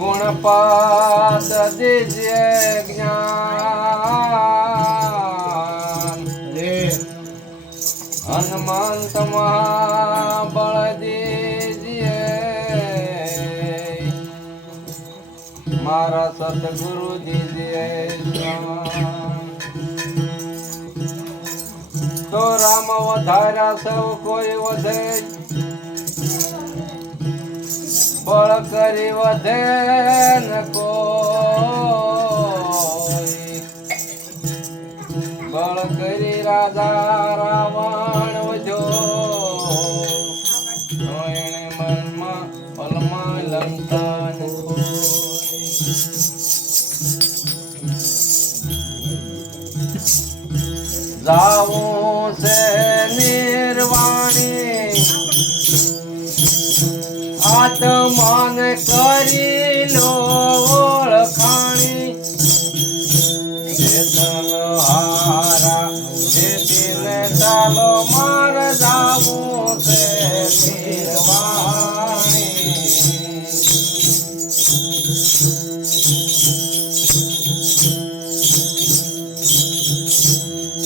गुणपात दीजिए ज्ञान हनुमंत महाबल दीजिए मारा सतगुरु दीजिए तो राम वधारा सब कोई वधे बळ करी वधे न कोई बळ करी राजा रावण वजो एणे मनमा पलमा लंका न जाऊं से निर्वाणी आत्मान करी लो ओळखाणी चेतन हारा चेतीने चालो मार जाऊं से निर्वाणी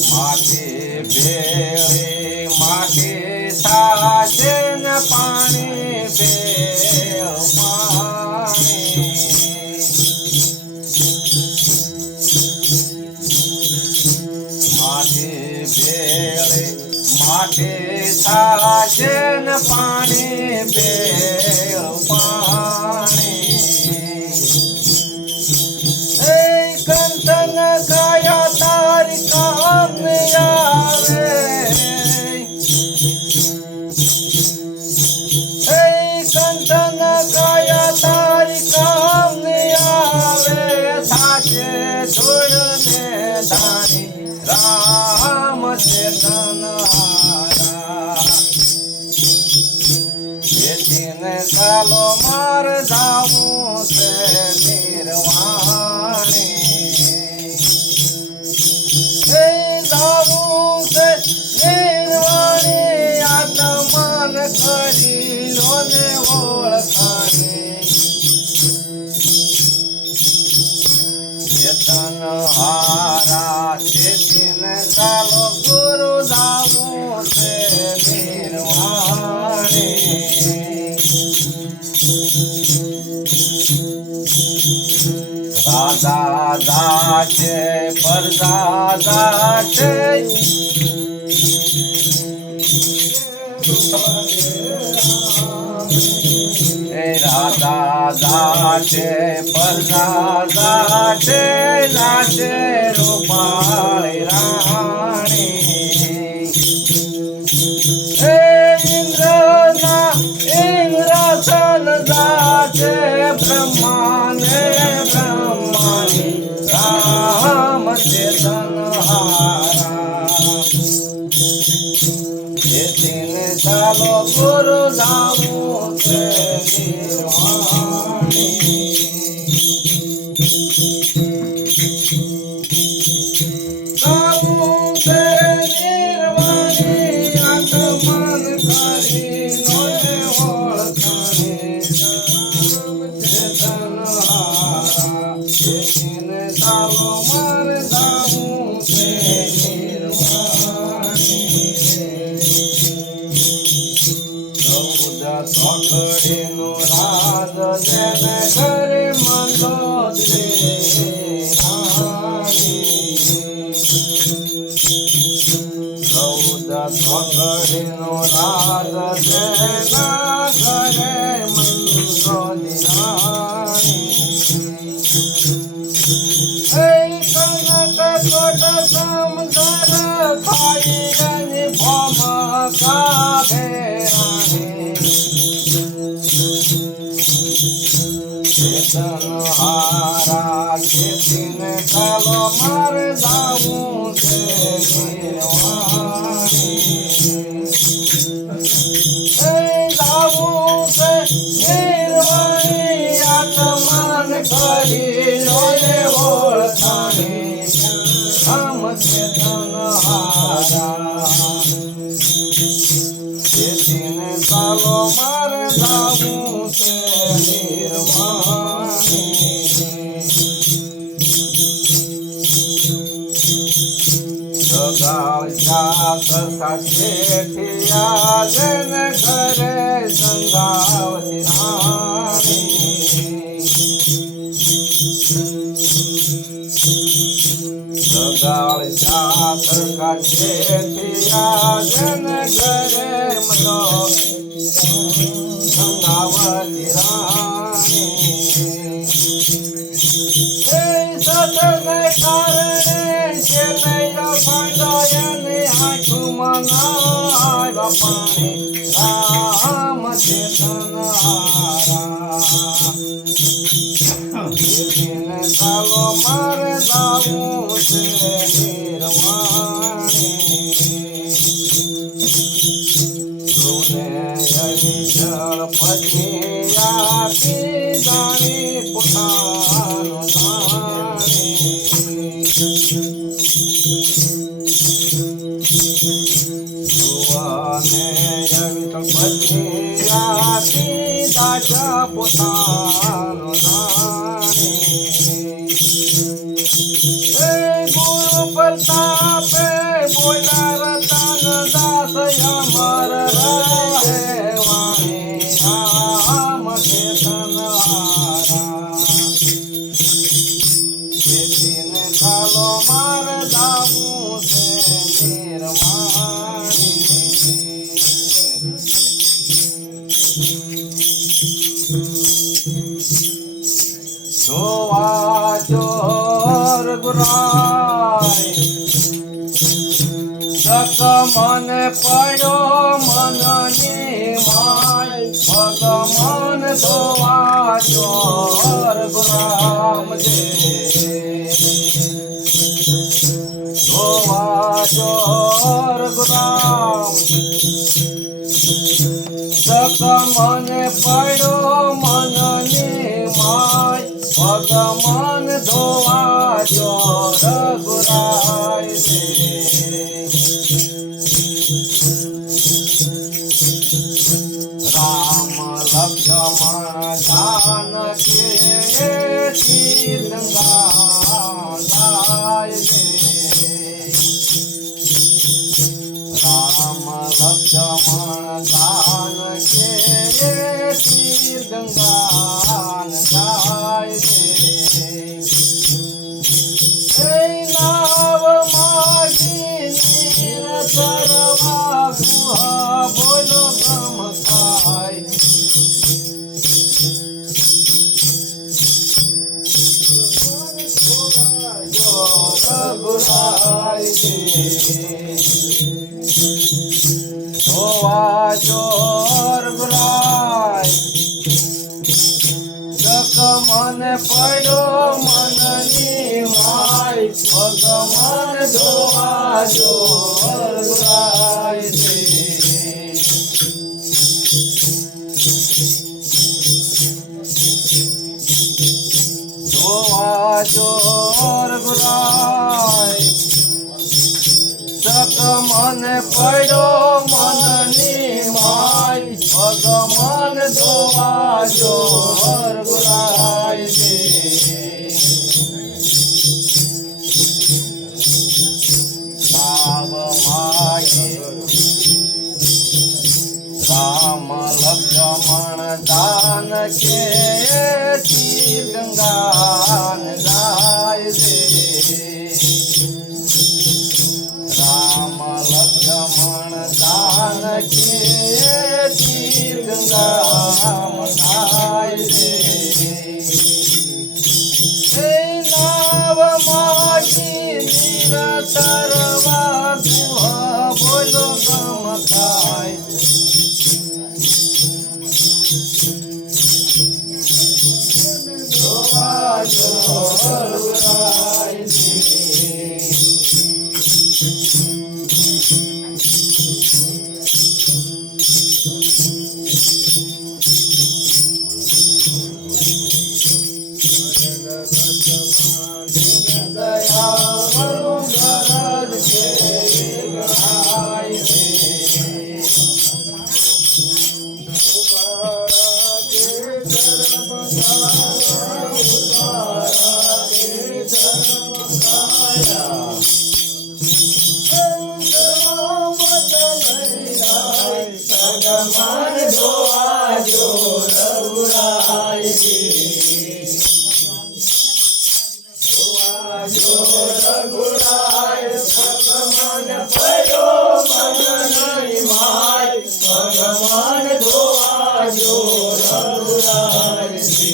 माटी बेळे माटी साजे न पाणी बेळ पाणी माटी बेळे माटी साजे न पाणी बेळ पाणी कंचन काया तारी काम आवे कंचन काया तारी काम आवे साचे छोड़ने धानी राम चेतन हारा चेतीने चालो मार जाऊं से निर्वाणी निर्वाणी आत्मान करी लोने ओळखाणी चेतन हारा चेतीने चालो गुरु जाऊं से निर्वाणी राजा जाचे प्रजा जाचे राजा जाचे प्रजा जाचे जाचे रूपाळी राणी इंद्रना इंद्रासन जाचे ब्रह्माने ब्रह्मानी राम चेतन हारा चेतीने चालो गुरु जाऊं से निर्वाणी जाऊं से निर्वाणी आत्मन करी लोने ओळखाणी चेतन हारा चेतीने चालो मार जाऊं से निर्वाणी ચોકડીનો રાજ જેને ઘરે મંદોદરી ચોકડીનો રાજ જેના ઘરે મંદોદરી કનક કોટ સમજર ખાઈ ગઈ ભમ કાભે चेतन हारा चेतीने चालो मार जाऊं से निर्वाणी जाऊं से निर्वाणी आत्मान करी लोने ओळखाणी हम चेतन हारा જેતીને ચાલો મારે જાવું છે નિર્વાણે. સગાળ્યા સરખા શેઠિયા જેને ઘરે સંગાવતી રાણી. સગાળ્યા સરખા શેઠિયા જેને ઘરે મનો સંગાવતી રાણી. એ સતને કારણે છે આંખમાં ના પાણી રામ ચેતન હારા. ચાલો મારે જાવું છે નિર્વાણે. જળ પછી આપી જાણી પોતાનું જાણી. પછી આપી દાજા પોતાનું જાણી. એ ગુરુ પ્રતાપે બોલ્યા રતન દાસ અમર રહે વાણી રામ ચેતન હારા. જેતીને ચાલો મારે જાવું છે નિર્વાણે. જોવા જોર ગુરાય સક મને પડ્યો મનની માય. ભગવાન જોવા જોર ગુરામ જે. જોવા જોર ગુરામ સક મને પડ્યો મનની માય. ભગવાન ધોવા જો રઘુરાય રે. રામ લક્ષ્મણ જાનકી ગંગા જાય રે. રામ લક્ષ્મણ જાનકી ગંગા જાય રે. નાવ માગી નીર સરવા ગુહા બોલો બ્રહ્મ થાય. રઘુરાય રે. જોવા જોર ગુરાય સક મને પડ્યો મનની માય. ભગવાન ધોવા જોર ગુરાય રે. ધોવા જોર ગુરાય સક મને પડ્યો મનની માય. ભગવાન ધોવા જોર ગુરાય રે. નાવ માગી રામ લક્ષ્મણ જાનકી ગંગા જાય રે. રામ લક્ષ્મણ જાનકી ગંગા જાય રે. નાવ માગી નિરતરવા ગુહા બોલો ગમ થાય. જોવા જોર ગુરાય રે. દયા વરુણ ગરજ છે ગાય રે. मन धोवा जो रघुराय जी धोवा जो रघुराय भगवान पड़ो मन नहीं माय भगवान धोवा जो रघुराय जी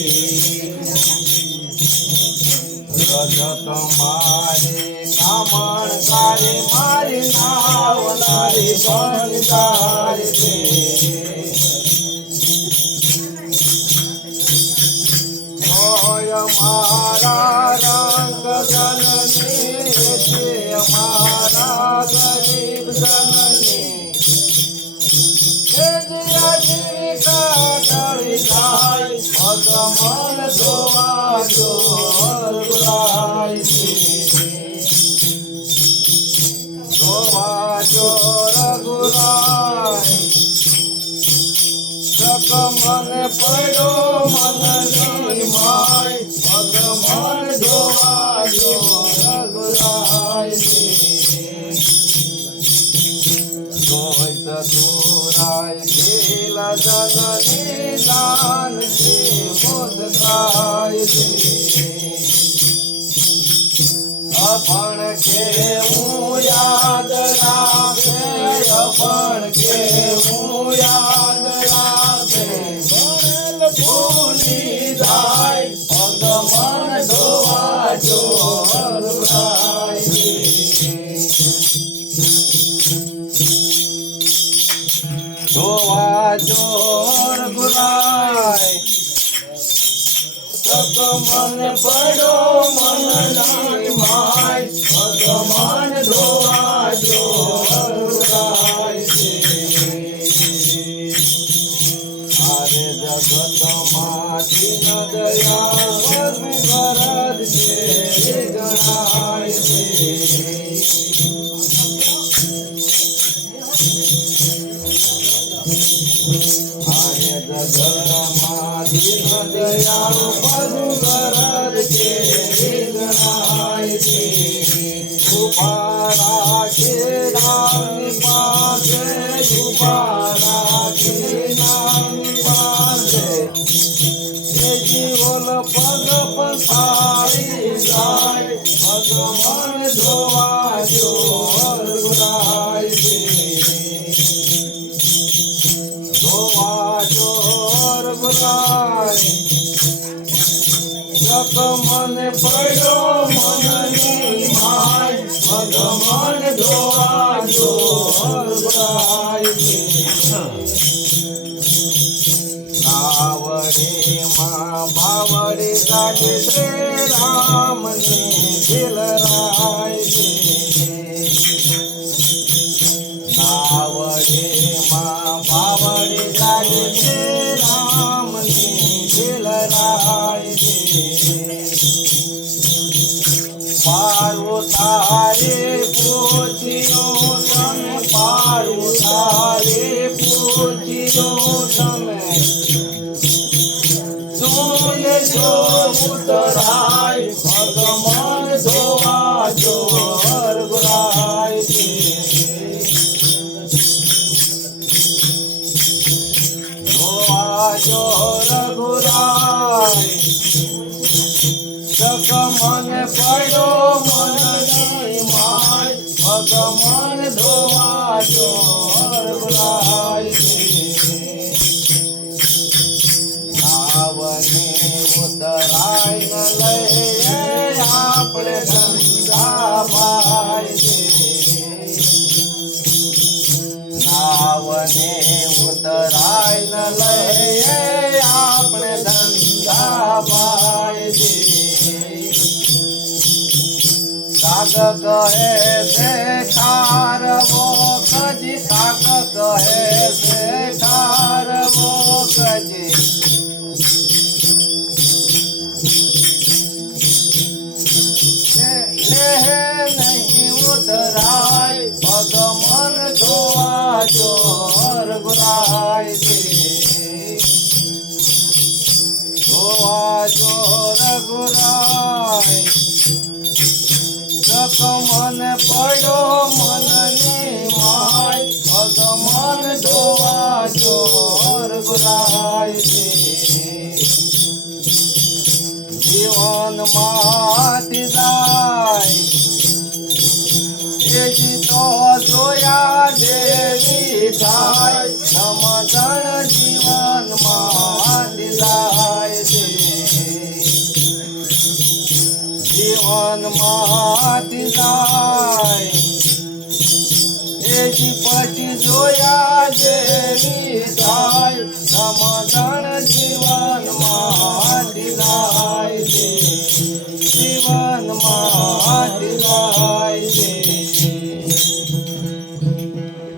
रजत मारे कामण कारे मारी नावनारी बनकार से ओय मारा रंग जननी ते मारा गरीब जननी भगवान धोवा जो रघुराय धोवा जो रघुराय जग मन पड़ो मन नहीं माय भगवान धोवा जो रघुराय चतुराय खेला जननी दान से मोदकाय अपन के याद राखे अपन के याद राखे बनल भूली जाय भगवान धोवा जो रघुराय धोवा जो रघुराय तक मन पड़ो मन नहीं माय भगवान धोवा जो रघुराय अरे जगत माती न दया गरज से गणाय दयालु पशु गरज के गणाय उपारा के नाम पासे उपारा के नाम पासे जीवन पद पसारी जाय भगवान धोवा जो रघुराय धोवा जो रघुराय जग मन पड़ो मन नहीं माय भगवान धोवा जो रघुराय नावड़े माँ बावड़े जागे श्री राम ने दिल राय नावड़े माँ बावड़े जागे श्री राम ने दिल राय पारो तारे पूछियो तमे पारो तारे पूछियो तमे सोने जो उतराय भगवान धोवा जो रघुराय धोवा जो रघुराय जग मन पड़ो मन नहीं माय भगवान धोवा जो रघुराय नावने उतराय न लय आपणे धंधा पाय नावने उतराय न लय आपणे धंधा पाय काग कहे से खार वो कजी काग कहे से खार वो कजी नहीं उतराय भगवान धोवा जो रघुराय धोवा जो रघुराय जग मन पड़ो मन नहीं माय भगवान धोवा ચોર ગુલાય છે જીવન માંથી જાય એ તો જોયા દેવી થાય સમજણ જીવન માંથી જાય છે જીવન માંથી જાય પછી જોયા જેવી થાય સમજણ જીવન માંથી જાય છે જીવન માંથી જાય